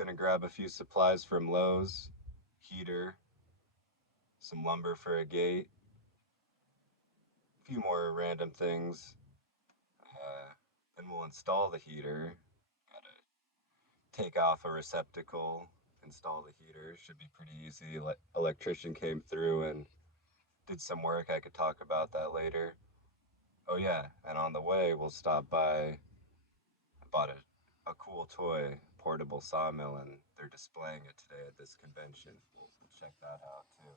gonna grab a few supplies from Lowe's, heater, some lumber for a gate, a few more random things. Then we'll install the heater. Gotta take off a receptacle, install the heater. Should be pretty easy. Electrician came through and did some work. I could talk about that later. Oh yeah, and on the way we'll stop by. I bought a cool toy, portable sawmill, and they're displaying it today at this convention. We'll check that out too.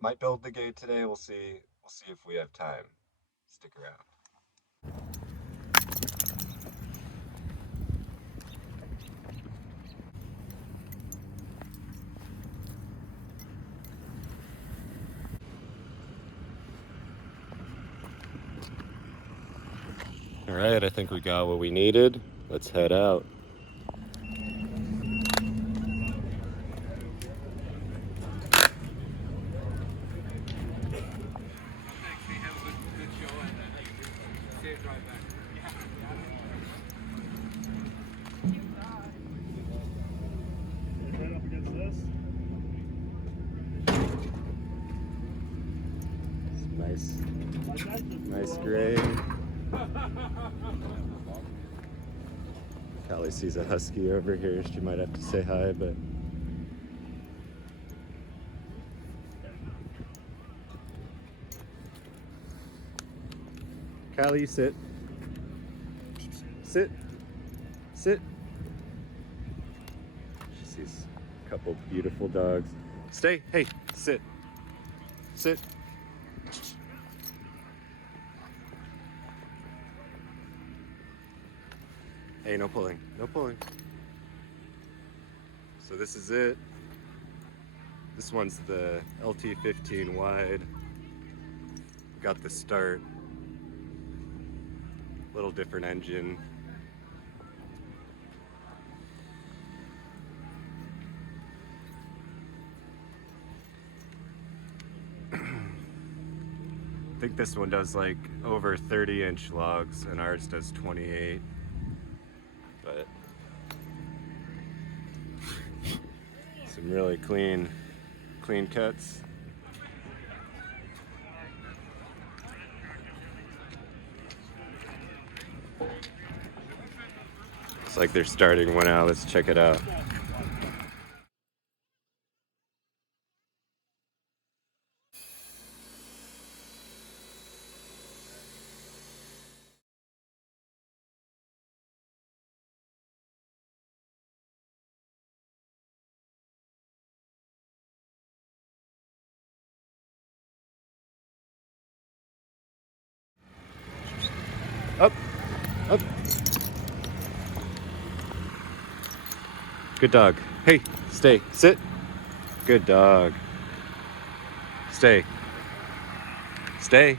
Might build the gate today. We'll see. We'll see if we have time. Stick around. All right, I think we got what we needed. Let's head out. Nice grade. Callie sees a husky over here. She might have to say hi, but Callie, sit. Sit. Sit. She sees a couple beautiful dogs. Stay. Hey, sit. Sit. Hey, no pulling. No pulling. So this is it. This one's the LT15 wide. Got the start. Little different engine. I think this one does like over 30-inch logs and ours does 28. But some really clean cuts. Looks like they're starting one out. Let's check it out. Up, up. Good dog. Hey, stay, sit. Good dog. Stay. Stay.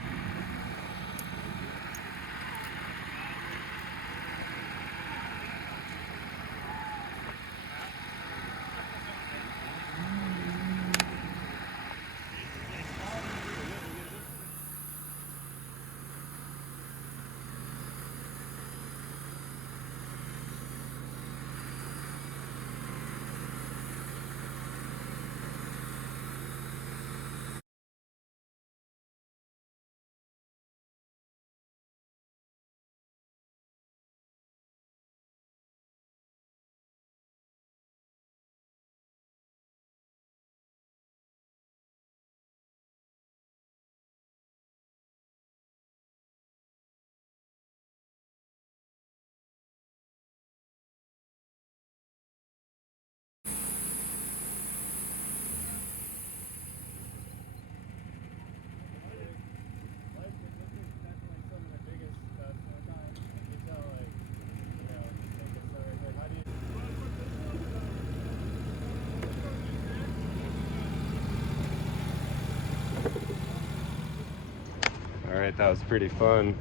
All right, that was pretty fun.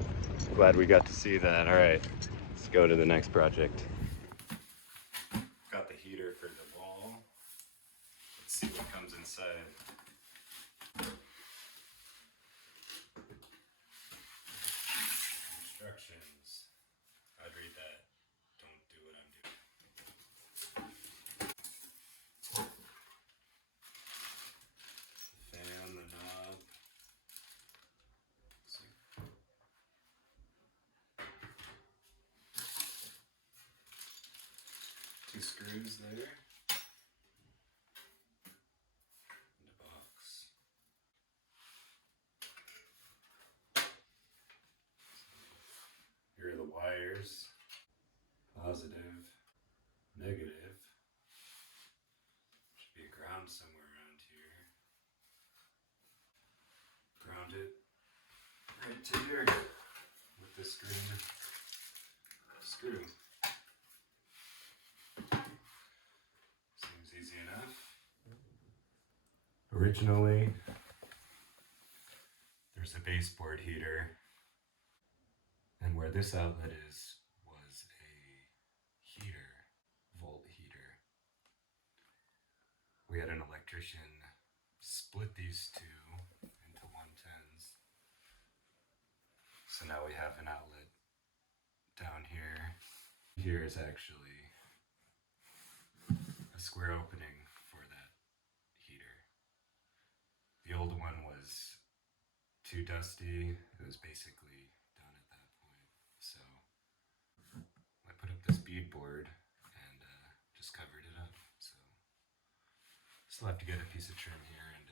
Glad we got to see that. All right, let's go to the next project. Got the heater for the wall. Let's see what comes inside. Instructions. I'd read that. Don't do the screws there. In the box. Here are the wires. Positive, negative. Should be a ground somewhere around here. Ground it right to here with this green screw. Seems easy enough. Originally, there's a baseboard heater, and where this outlet is was a heater, volt heater. We had an electrician split these two into 110s. So now we have an outlet down here. Here is actually a square opening for that heater. The old one was too dusty. It was basically done at that point. So I put up this beadboard and just covered it up. So still have to get a piece of trim here and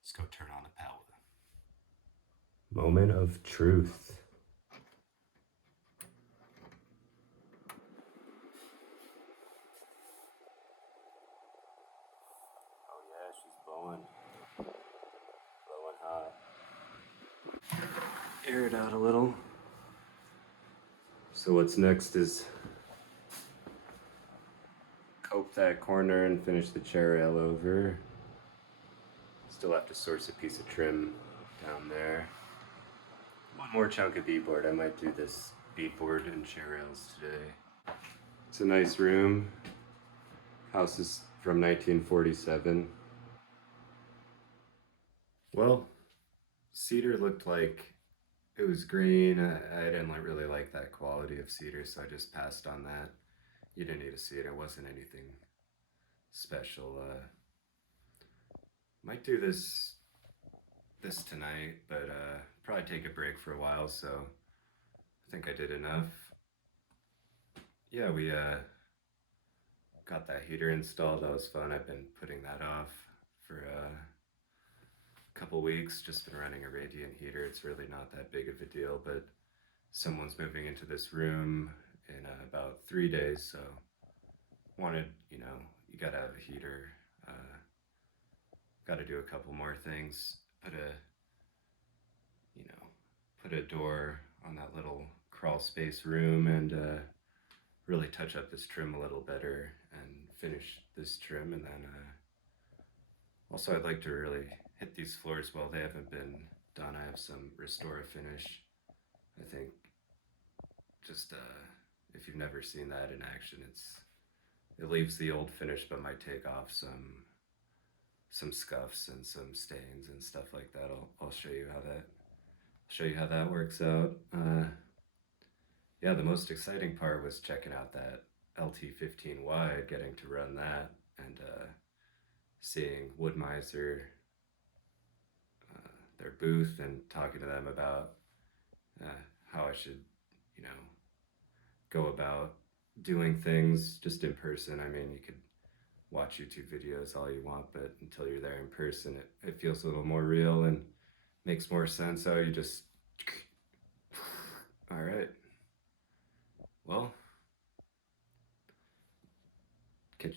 let's go turn on the power. Moment of truth. Oh yeah, she's blowing. Blowing hot. Air it out a little. So what's next is cope that corner and finish the chair rail over. Still have to source a piece of trim down there. One more chunk of beadboard. I might do this beadboard and chair rails today. It's a nice room. House is from 1947. Well, cedar looked like it was green. I didn't really like that quality of cedar, so I just passed on that. You didn't need to see it. It wasn't anything special. Might do this tonight, but probably take a break for a while, so I think I did enough. Yeah, we got that heater installed. That was fun. I've been putting that off for a couple weeks. Just been running a radiant heater. It's really not that big of a deal, but someone's moving into this room in about 3 days, so wanted, you gotta have a heater. Gotta do a couple more things. Put a door on that little crawl space room and really touch up this trim a little better and finish this trim. And then also I'd like to really hit these floors while they haven't been done. I have some restore finish. I think just if you've never seen that in action, it leaves the old finish but might take off some scuffs and some stains and stuff like that. I'll show you how that works out. Yeah, the most exciting part was checking out that LT15 wide, getting to run that, and seeing Woodmizer, their booth, and talking to them about uh, how I should, you know, go about doing things just in person. I mean, you could watch YouTube videos all you want, but until you're there in person, it feels a little more real and makes more sense. So you just, all right. Well,